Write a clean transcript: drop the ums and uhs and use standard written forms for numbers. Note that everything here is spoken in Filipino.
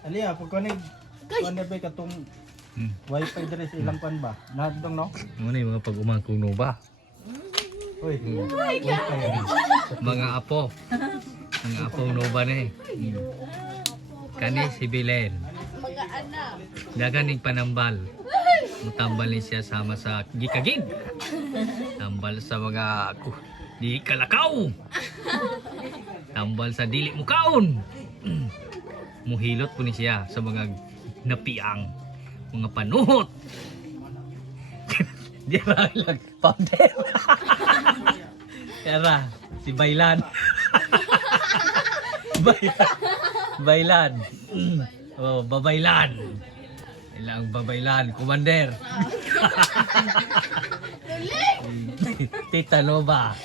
Aliya, pag kunig, kunig ba katong wifi dire sa ilang kwan ba? Nadong no? Ano yung mga pag-umangkong no ba? Uy, Mga apo. Mga apo no ba na eh. Kani si Belen. Mga anak. Daganing panambal. Mutambal ni siya sama sa gikagig. Tambal sa mga di kalakaw. Tambal sa dili mukaon. Muhilot po ni siya sa mga napiang mga panuhot. Di ba lang powder? Kaya si Baylan. Baylan. Oh, babaylan. Ilang babaylan, Commander. Tita Nova.